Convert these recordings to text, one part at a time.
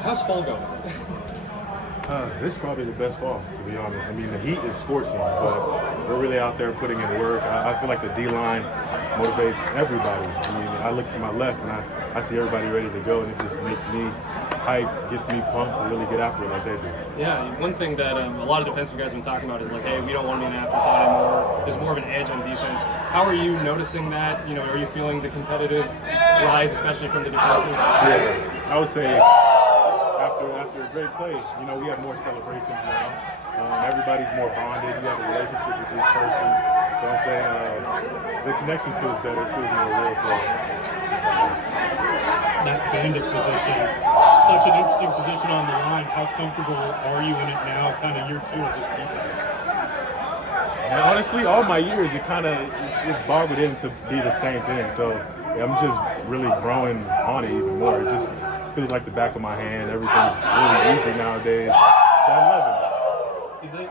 How's fall going? This is probably the best fall, to be honest. I mean, the heat is scorching, but we're really out there putting in work. I feel like the D-line motivates everybody. I mean, I look to my left and I see everybody ready to go, and it just makes me hyped, gets me pumped to really get after it like they do. Yeah, one thing that a lot of defensive guys have been talking about is like, hey, we don't want to be an afterthought anymore. There's more of an edge on defense. How are you noticing that? You know, are you feeling the competitive rise, especially from the defensive? Yeah, I would say after a great play, you know, we have more celebrations now. Everybody's more bonded. You have a relationship with each person. So I'm saying the connection feels better. It feels more real. So that bandit position, such an interesting position on the line. How comfortable are you in it now, kind of year 2 of this defense? And honestly, all my years, it's barbed in to be the same thing. So I'm just really growing on it even more. It just feels like the back of my hand. Everything's really easy nowadays. So I'm loving it. Is it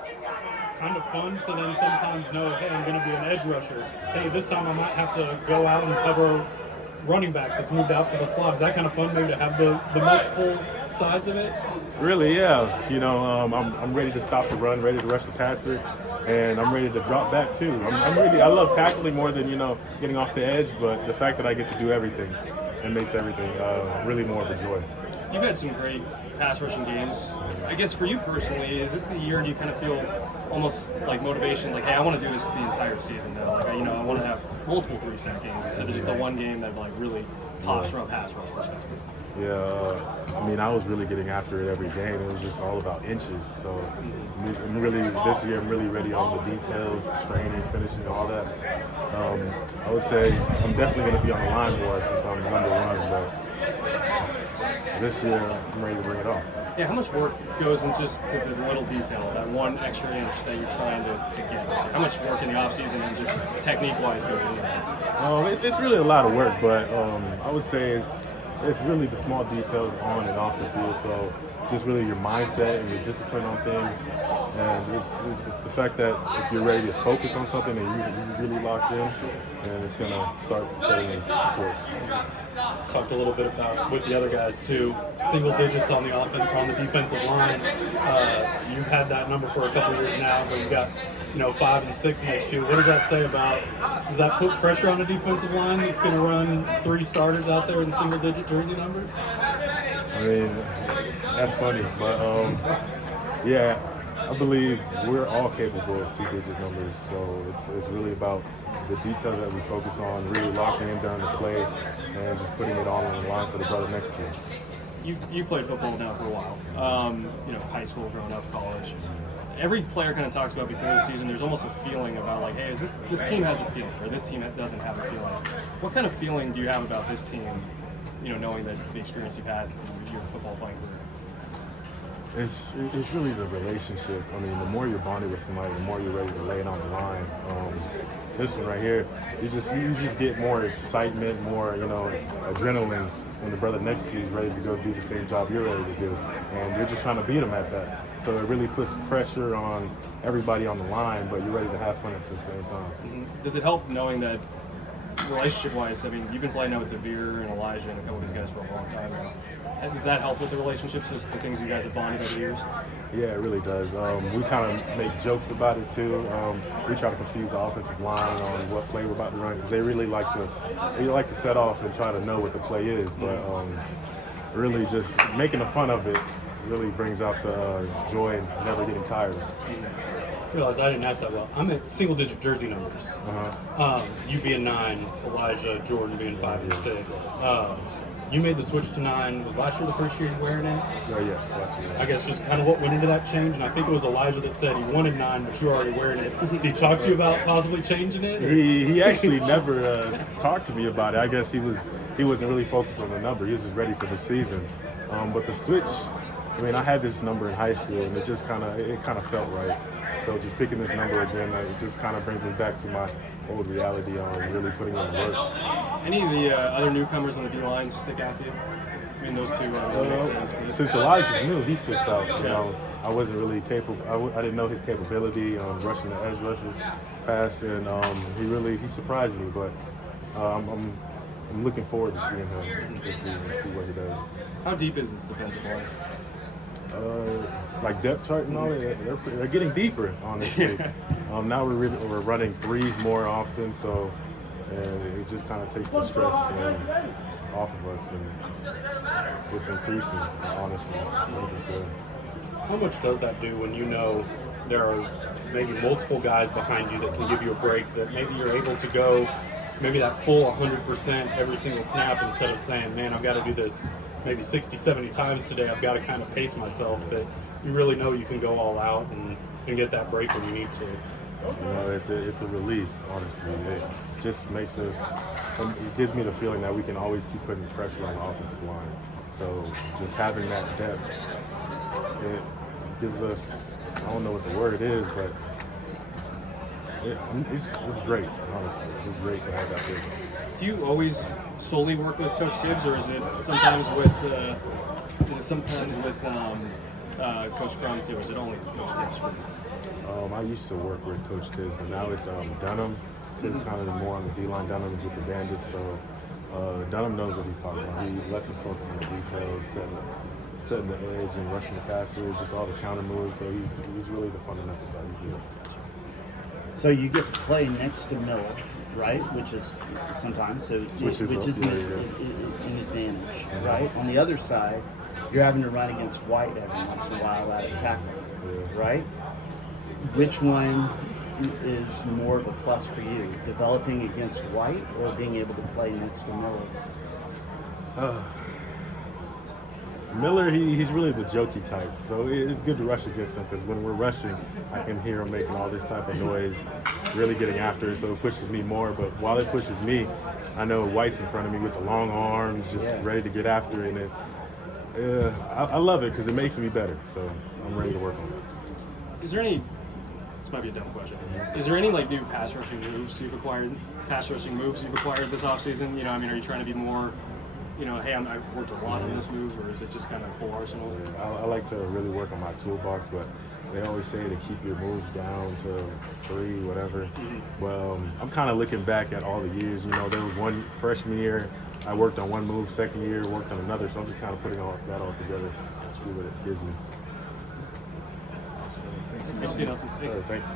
kind of fun to then sometimes know, hey, I'm going to be an edge rusher. Hey, this time I might have to go out and cover running back that's moved out to the slot. Is that kind of fun maybe to have the multiple sides of it? Really, yeah. You know, I'm ready to stop the run, ready to rush the passer, and I'm ready to drop back too. I'm ready. I love tackling more than, you know, getting off the edge, but the fact that I get to do everything, it makes everything really more of a joy. You've had some great pass rushing games. I guess for you personally, is this the year you kind of feel almost like motivation, like, hey, I want to do this the entire season now. Like, you know, I want to have multiple 3-set games instead of just the one game that like really pops from a pass rush perspective. Yeah, I mean, I was really getting after it every game. It was just all about inches. So I'm really, this year, I'm really ready on the details, straining, finishing, all that. I would say I'm definitely going to be on the line more since I'm number 1, but this year, I'm ready to bring it on. Yeah, how much work goes into just to the little detail, that 1 extra inch that you're trying to get this year? How much work in the offseason and just technique-wise goes into that? It's really a lot of work, but I would say it's really the small details on and off the field. So just really your mindset and your discipline on things. And it's the fact that if you're ready to focus on something and you're really locked in, and it's going to start setting in course. Talked a little bit about with the other guys too, single digits on the on the defensive line. You've had that number for a couple of years now, but you got 5 and 6 next year. What does that say about? Does that put pressure on a defensive line that's going to run 3 starters out there in single digit jersey numbers? I mean, that's funny, but yeah, I believe we're all capable of 2-digit numbers. So it's really about the details that we focus on, really locking in during the play, and just putting it all on the line for the brother next to you. You played football now for a while. High school, growing up, college. Every player kind of talks about before the season, there's almost a feeling about like, hey, this team has a feeling, or this team doesn't have a feeling. What kind of feeling do you have about this team, knowing that the experience you've had in your football playing career? It's really the relationship. I mean, the more you're bonded with somebody, the more you're ready to lay it on the line. This one right here, you just get more excitement, more adrenaline when the brother next to you is ready to go do the same job you're ready to do, and you're just trying to beat him at that. So it really puts pressure on everybody on the line, but you're ready to have fun at the same time. Mm-hmm. Does it help knowing that, relationship-wise, I mean, you've been playing now with Devere and Elijah and a couple of these guys for a long time now. Does that help with the relationships, just the things you guys have bonded over the years? Yeah, it really does. We kind of make jokes about it too. We try to confuse the offensive line on what play we're about to run, because they really like to set off and try to know what the play is. But really just making fun of it really brings out the joy and never getting tired. I realize I didn't ask that well. I'm at single-digit jersey numbers. You being 9, Elijah, Jordan being 5 and 6. You made the switch to 9. Was last year the first year you wearing it? Yes, last year. I guess just kind of what went into that change, and I think it was Elijah that said he wanted 9, but you were already wearing it. Did he talk to you about possibly changing it? He actually never talked to me about it. I guess he wasn't really focused on the number. He was just ready for the season. But the switch, I mean, I had this number in high school, and it kind of felt right. So just picking this number again, it just kind of brings me back to my old reality on really putting in the work. Any of the other newcomers on the D-line stick out to you? I mean, those two make sense. But since Elijah's new, he sticks out. I wasn't really capable. I didn't know his capability on rushing the edge rusher pass, and he surprised me. But I'm I'm looking forward to seeing him this season and see what he does. How deep is this defensive line? Like depth chart and all that, they're getting deeper, honestly. Now we're running threes more often, so it just kind of takes the stress off of us, and it's increasing, honestly. It's good. How much does that do when you know there are maybe multiple guys behind you that can give you a break, that maybe you're able to go maybe that full 100% every single snap instead of saying, man, I've got to do this maybe 60, 70 times today. I've got to kind of pace myself, that you really know you can go all out and get that break when you need to. You know, it's a relief, honestly. It just makes us, it gives me the feeling that we can always keep putting pressure on the offensive line. So just having that depth, it gives us, I don't know what the word is, but it's great, honestly. It's great to have that feeling. Do you always solely work with Coach Tibbs, or is it sometimes with Coach Crum too? Or is it only Coach Tibbs for you? I used to work with Coach Tibbs, but now it's Dunham. Tibbs kind of more on the D-line. Dunham's with the Bandits, so Dunham knows what he's talking about. He lets us focus on the details, setting the edge and rushing the passer, just all the counter moves. So he's really the fundamental type. He's good. So you get to play next to Miller, right? Which is sometimes an advantage, right? On the other side, you're having to run against White every once in a while out of tackle, right? Which one is more of a plus for you, developing against White or being able to play next to Miller? Miller, he's really the jokey type, so it's good to rush against him because when we're rushing, I can hear him making all this type of noise, really getting after it, so it pushes me more. But while it pushes me, I know White's in front of me with the long arms, just ready to get after it. And I love it because it makes me better, so I'm ready to work on it. Is there any? This might be a dumb question. Is there any new pass rushing moves you've acquired this offseason? You know, I mean, are you trying to be more? You know, hey, I worked a lot on this move, or is it just kind of full arsenal? I like to really work on my toolbox, but they always say to keep your moves down to 3, whatever. Well, I'm kind of looking back at all the years. You know, there was one freshman year, I worked on one move, second year, worked on another, so I'm just kind of putting that all together to see what it gives me. Thank you. Thank you.